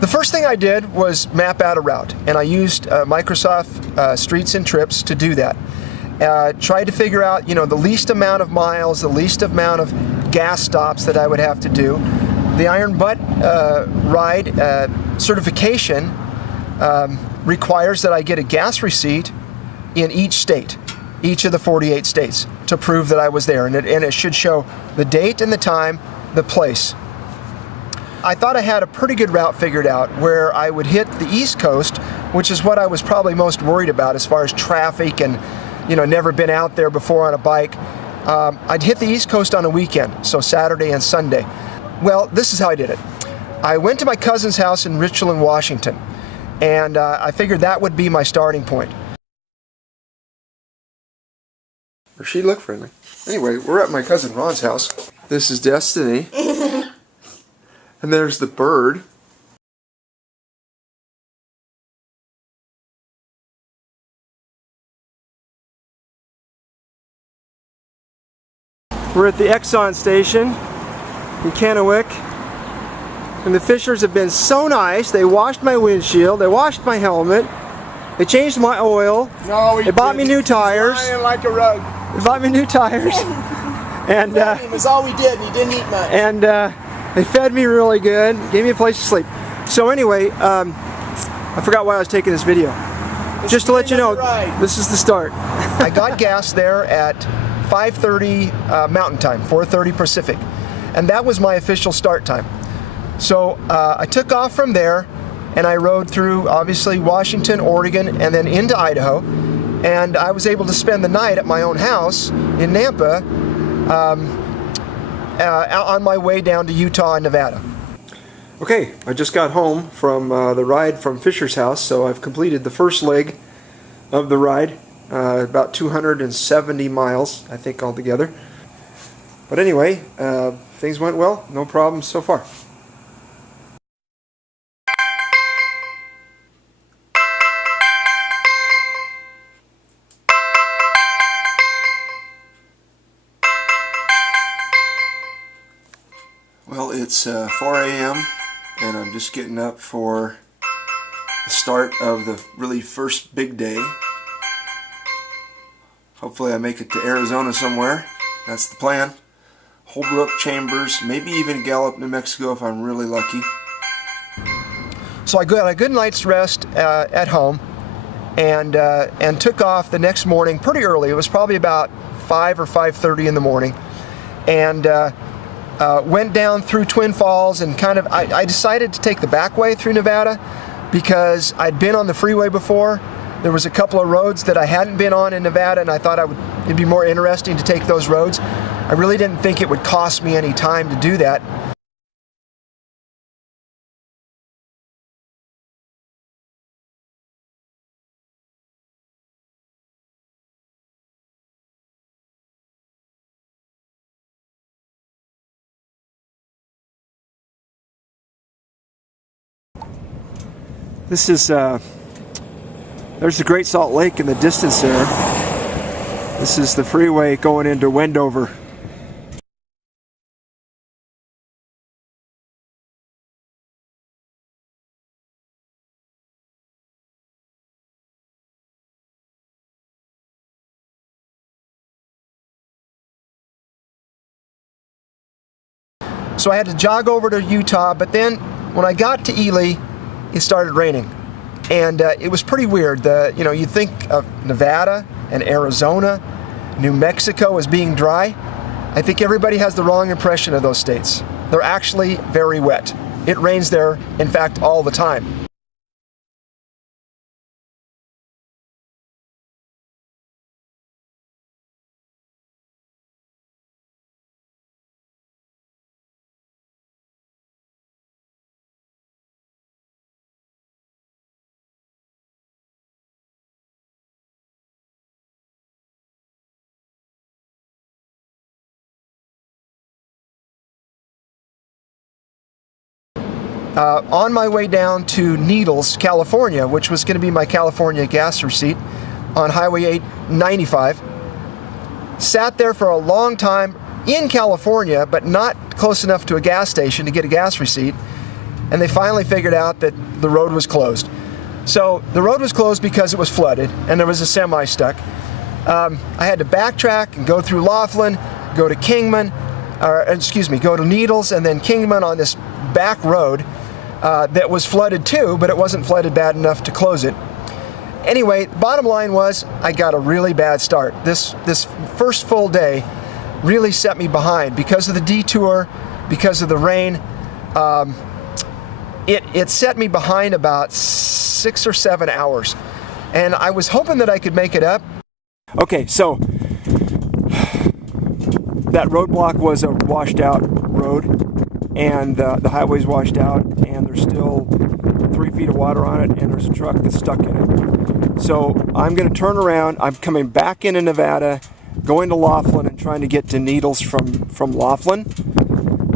The first thing I did was map out a route, and I used Microsoft Streets and Trips to do that. Tried to figure out, you know, the least amount of miles, the least amount of gas stops that I would have to do. The Iron Butt ride certification requires that I get a gas receipt in each state, each of the 48 states, to prove that I was there, and it should show the date and the time, the place. I thought I had a pretty good route figured out where I would hit the East Coast, which is what I was probably most worried about as far as traffic and, you know, never been out there before on a bike. I'd hit the East Coast on a weekend, so Saturday and Sunday. Well, this is how I did it. I went to my cousin's house in Richland, Washington, and I figured that would be my starting point. Or she looked friendly. Anyway, we're at my cousin Ron's house. This is Destiny. And there's the bird. We're at the Exxon station in Kennewick, and the Fishers have been so nice. They washed my windshield, they washed my helmet, they changed my oil, they bought me new tires. Lying like a rug. They bought me new tires, and that's all we did, and he didn't eat much. And they fed me really good, gave me a place to sleep. So anyway, I forgot why I was taking this video. Just to let you know, this is the start. I got gas there at 5:30 Mountain Time, 4:30 Pacific, and that was my official start time. So I took off from there, and I rode through, obviously, Washington, Oregon, and then into Idaho, and I was able to spend the night at my own house in Nampa, on my way down to Utah and Nevada. Okay, I just got home from the ride from Fisher's house, so I've completed the first leg of the ride, about 270 miles, I think, altogether. But anyway, things went well, no problems so far. Well, it's 4 a.m. and I'm just getting up for the start of the really first big day. Hopefully I make it to Arizona somewhere. That's the plan. Holbrook, Chambers, maybe even Gallup, New Mexico if I'm really lucky. So I got a good night's rest at home, and took off the next morning pretty early. It was probably about 5 or 5:30 in the morning, and went down through Twin Falls, and kind of I decided to take the back way through Nevada because I'd been on the freeway before. There was a couple of roads that I hadn't been on in Nevada, and I thought it'd be more interesting to take those roads. I really didn't think it would cost me any time to do that. This is, there's the Great Salt Lake in the distance there. This is the freeway going into Wendover. So I had to jog over to Utah, but then when I got to Ely, it started raining, and it was pretty weird. You know, you think of Nevada and Arizona, New Mexico as being dry. I think everybody has the wrong impression of those states. They're actually very wet. It rains there, in fact, all the time. On my way down to Needles, California, which was going to be my California gas receipt on Highway 895. Sat there for a long time in California, but not close enough to a gas station to get a gas receipt. and they finally figured out that the road was closed. So the road was closed because it was flooded and there was a semi stuck. I had to backtrack and go through Laughlin, go to Kingman, go to Needles and then Kingman on this back road that was flooded too, but it wasn't flooded bad enough to close it. Anyway, bottom line was I got a really bad start. This first full day really set me behind because of the detour, because of the rain. It set me behind about 6 or 7 hours, and I was hoping that I could make it up. Okay, so that roadblock was a washed out road, and the highway's washed out, and there's still 3 feet of water on it, and there's a truck that's stuck in it. So I'm going to turn around. I'm coming back into Nevada, going to Laughlin and trying to get to Needles from Laughlin.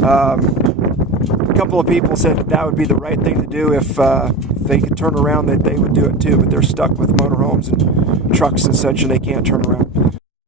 A couple of people said that would be the right thing to do if they could turn around, that they would do it too, but they're stuck with motorhomes and trucks and such, and they can't turn around.